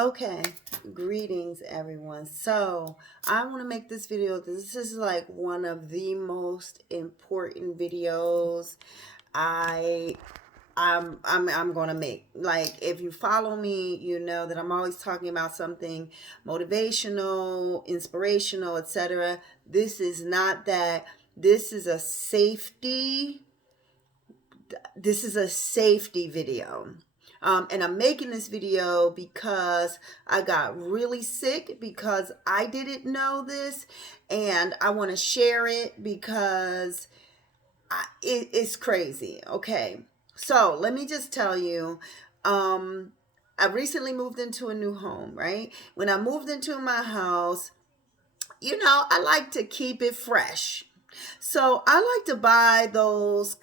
Okay, greetings everyone. So I want to make this video. This is like one of the most important videos I'm gonna make. Like, if you follow me, you know that I'm always talking about something motivational, inspirational, etc. This is not that. This is a safety. This is a safety video. And I'm making this video because I got really sick because I didn't know this, and I want to share it because it's crazy. Okay, so let me just tell you, I recently moved into a new home, right? When I moved into my house, I like to keep it fresh. So I like to buy those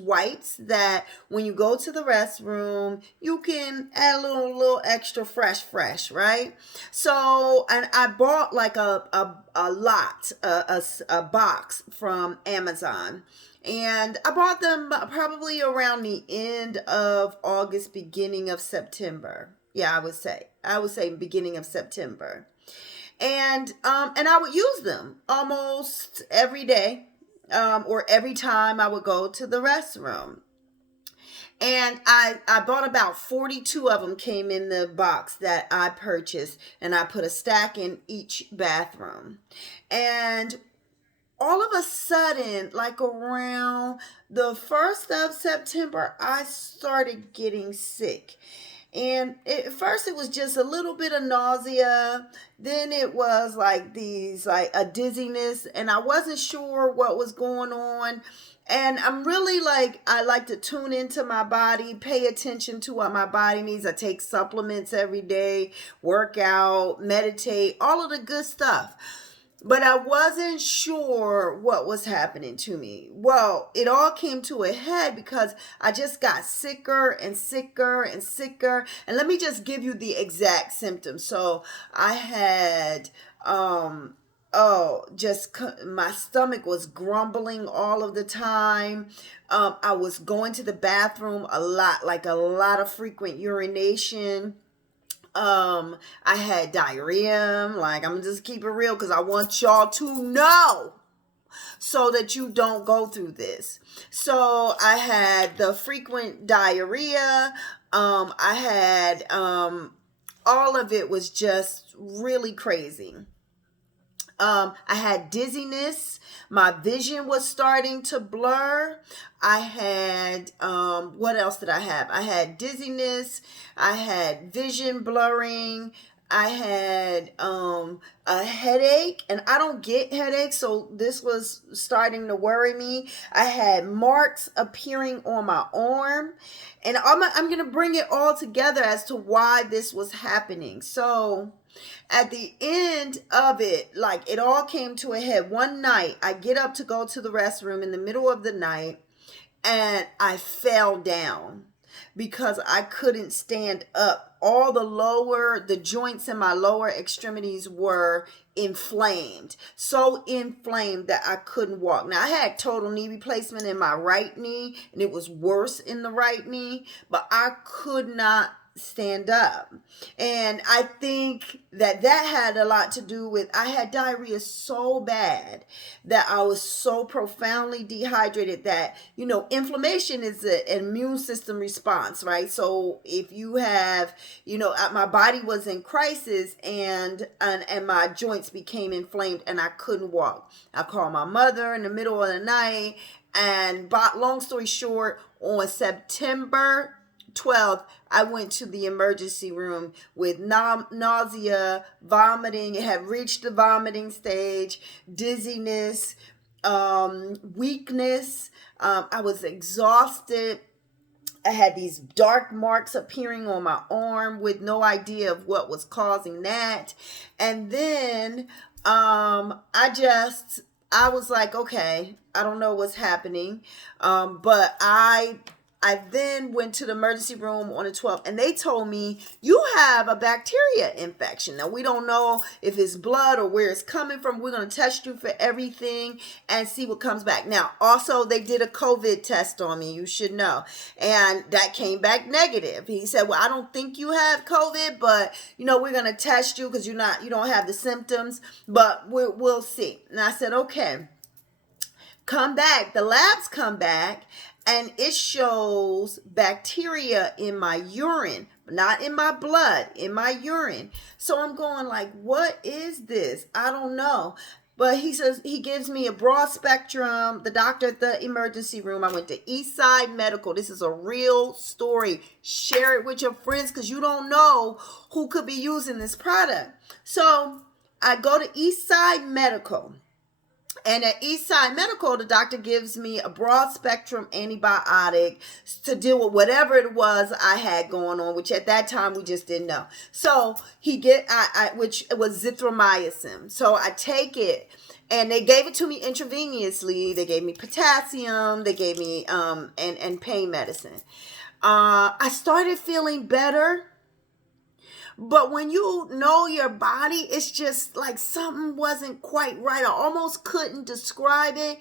wipes that when you go to the restroom, you can add a little extra fresh, right? So, and I bought like a box from Amazon. And I bought them probably around the end of August, beginning of September. Yeah, I would say beginning of September. And I would use them almost every day, or every time I would go to the restroom. And I bought about 42 of them, came in the box that I purchased, and I put a stack in each bathroom. And all of a sudden, like around the 1st of September, I started getting sick. And at first it was just a little bit of nausea. Then it was like a dizziness, and I wasn't sure what was going on. And I'm really I like to tune into my body, pay attention to what my body needs. I take supplements every day, work out, meditate, all of the good stuff. But I wasn't sure what was happening to me. Well, it all came to a head because I just got sicker and sicker and sicker. And let me just give you the exact symptoms. So I had, my stomach was grumbling all of the time. I was going to the bathroom a lot, like a lot of frequent urination. I had diarrhea. Like, I'm just keep it real because I want y'all to know so that you don't go through this. So I had the frequent diarrhea. I had all of it was just really crazy. I had dizziness. My vision was starting to blur. I had, what else did I have? I had dizziness. I had vision blurring. I had a headache, and I don't get headaches, so this was starting to worry me. I had marks appearing on my arm, and I'm going to bring it all together as to why this was happening. So at the end of it, like, it all came to a head. One night, I get up to go to the restroom in the middle of the night, and I fell down because I couldn't stand up. All the joints in my lower extremities were inflamed. So inflamed that I couldn't walk. Now, I had total knee replacement in my right knee, and it was worse in the right knee, but I could not stand up. And I think that had a lot to do with, I had diarrhea so bad that I was so profoundly dehydrated that, inflammation is an immune system response, right? So if you have, my body was in crisis, and my joints became inflamed, and I couldn't walk. I called my mother in the middle of the night, and long story short, on September 12th, I went to the emergency room with nausea, vomiting. It had reached the vomiting stage, dizziness, weakness. I was exhausted. I had these dark marks appearing on my arm with no idea of what was causing that. And then I was like, okay, I don't know what's happening. But I I then went to the emergency room on the 12th, and they told me, you have a bacteria infection. Now, we don't know if it's blood or where it's coming from. We're going to test you for everything and see what comes back. Now, also, they did a COVID test on me, you should know, and that came back negative. He said, well, I don't think you have COVID, but, we're going to test you because you don't have the symptoms, but we'll see. And I said, okay. Come back, the labs come back, and it shows bacteria in my urine, not in my blood, in my urine. So I'm going like, what is this? I don't know. But he says, he gives me a broad spectrum. The doctor at the emergency room, I went to Eastside Medical. This is a real story. Share it with your friends because you don't know who could be using this product. So I go to Eastside Medical. And at Eastside Medical, the doctor gives me a broad spectrum antibiotic to deal with whatever it was I had going on, which at that time we just didn't know. So which was zithromycin. So I take it, and they gave it to me intravenously. They gave me potassium. They gave me and pain medicine. I started feeling better. But when you know your body, it's just like something wasn't quite right. I almost couldn't describe it.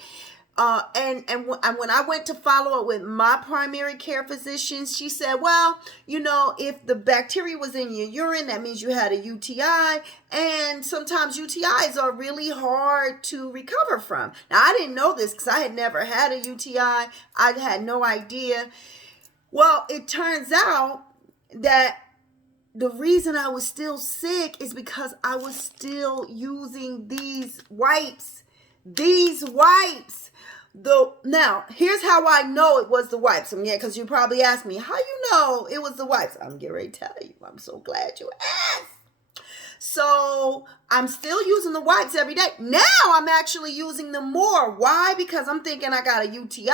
And when I went to follow up with my primary care physician, she said, well, if the bacteria was in your urine, that means you had a UTI. And sometimes UTIs are really hard to recover from. Now, I didn't know this because I had never had a UTI. I had no idea. Well, it turns out that the reason I was still sick is because I was still using these wipes. Now, here's how I know it was the wipes. Because you probably asked me, how you know it was the wipes? I'm getting ready to tell you. I'm so glad you asked. So I'm still using the wipes every day. Now I'm actually using them more. Why? Because I'm thinking I got a UTI.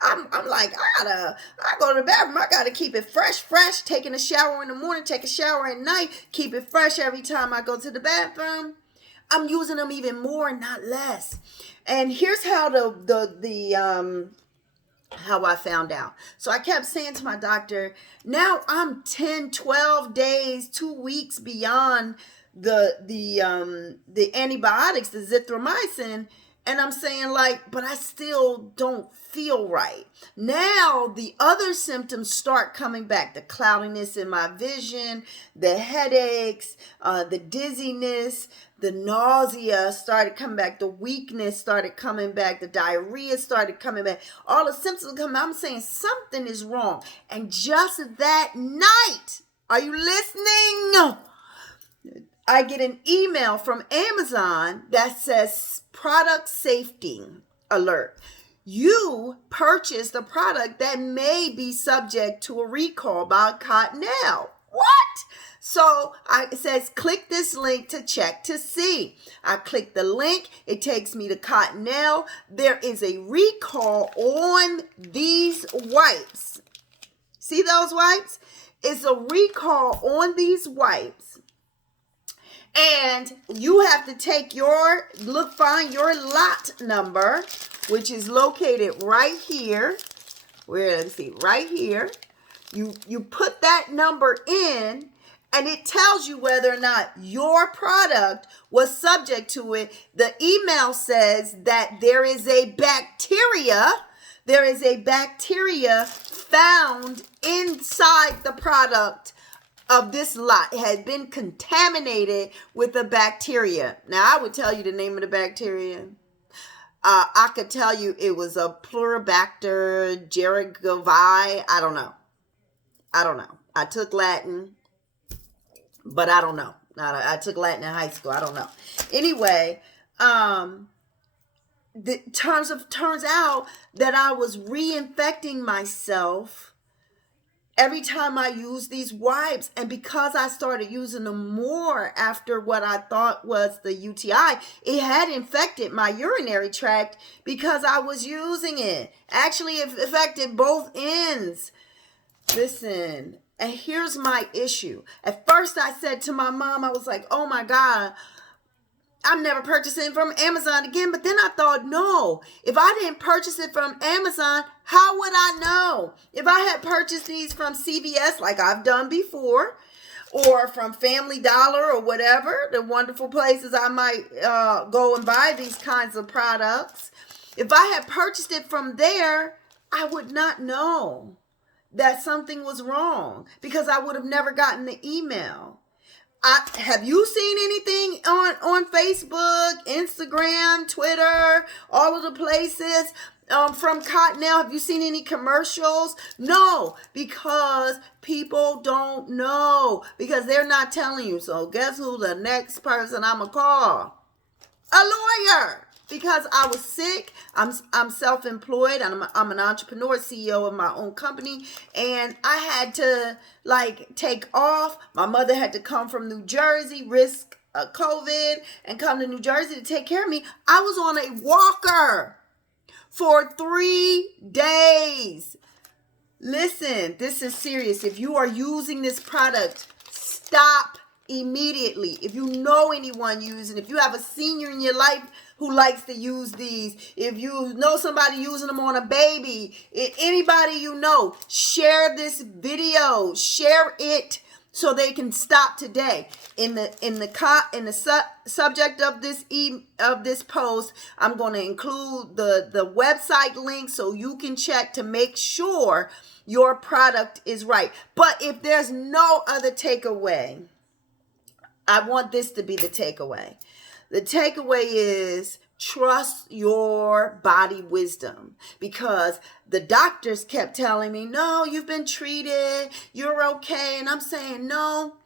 I'm like, I go to the bathroom. I got to keep it fresh, taking a shower in the morning, take a shower at night, keep it fresh every time I go to the bathroom. I'm using them even more, not less. And here's how how I found out. So I kept saying to my doctor, now I'm 10, 12 days, 2 weeks beyond the antibiotics, the zithromycin, and I'm saying but I still don't feel right. Now the other symptoms start coming back. The cloudiness in my vision, the headaches, the dizziness, the nausea started coming back. The weakness started coming back. The diarrhea started coming back. All the symptoms coming back. I'm saying something is wrong. And just that night, are you listening? I get an email from Amazon that says product safety alert. You purchased a product that may be subject to a recall by Cottonelle. What? So it says, click this link to check to see. I click the link. It takes me to Cottonelle. There is a recall on these wipes. See those wipes? It's a recall on these wipes. And you have to take find your lot number, which is located right here. Let's see, right here. You put that number in, and it tells you whether or not your product was subject to it. The email says that there is a bacteria found inside the product of this lot. It had been contaminated with a bacteria. Now, I would tell you the name of the bacteria. I could tell you it was a pluralibacter, gergoviae. I don't know. I took Latin, but I don't know. I took Latin in high school. I don't know. Anyway, turns out that I was reinfecting myself every time I use these wipes. And because I started using them more after what I thought was the UTI, it had infected my urinary tract because I was using it. Actually, it affected both ends. Listen, and here's my issue. At first I said to my mom, I was like, oh my God, I'm never purchasing from Amazon again. But then I thought, no, if I didn't purchase it from Amazon, how would I know? If I had purchased these from CVS like I've done before, or from Family Dollar or whatever, the wonderful places I might go and buy these kinds of products. If I had purchased it from there, I would not know that something was wrong because I would have never gotten the email. Have you seen anything on Facebook, Instagram, Twitter, all of the places from Cottonelle? Have you seen any commercials? No, because people don't know, because they're not telling you. So guess who the next person I'm going to call? A lawyer. Because I was sick. I'm self-employed. I'm an entrepreneur, CEO of my own company, and I had to take off. My mother had to come from New Jersey, risk COVID, and come to New Jersey to take care of me. I was on a walker for 3 days. Listen, this is serious. If you are using this product, stop immediately. If you know anyone using, if you have a senior in your life who likes to use these, if you know somebody using them on a baby, anybody you know, share this video, share it so they can stop today. In the subject of this post, I'm going to include the website link so you can check to make sure your product is right. But if there's no other takeaway, I want this to be the takeaway. The takeaway is trust your body wisdom, because the doctors kept telling me, no, you've been treated, you're okay. And I'm saying, no,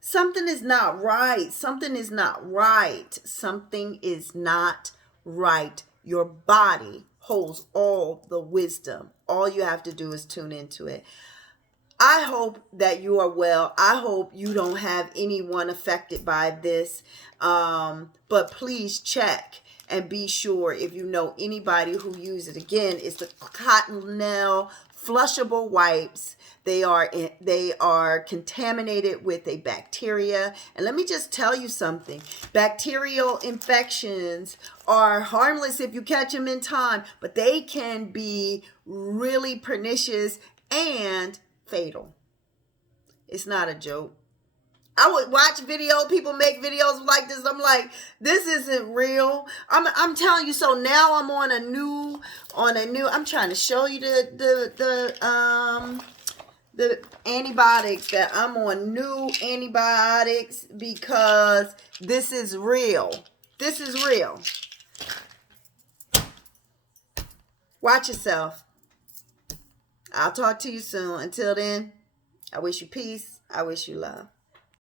something is not right. Something is not right. Something is not right. Your body holds all the wisdom. All you have to do is tune into it. I hope that you are well. I hope you don't have anyone affected by this. But please check and be sure if you know anybody who uses it. Again, it's the Cottonelle flushable wipes. They are contaminated with a bacteria. And let me just tell you something. Bacterial infections are harmless if you catch them in time, but they can be really pernicious and fatal. It's not a joke. I would watch people make videos like this. I'm like, this isn't real. I'm telling you. So now I'm on a new. I'm trying to show you the antibiotics, that I'm on new antibiotics because this is real. This is real. Watch yourself. I'll talk to you soon. Until then, I wish you peace. I wish you love.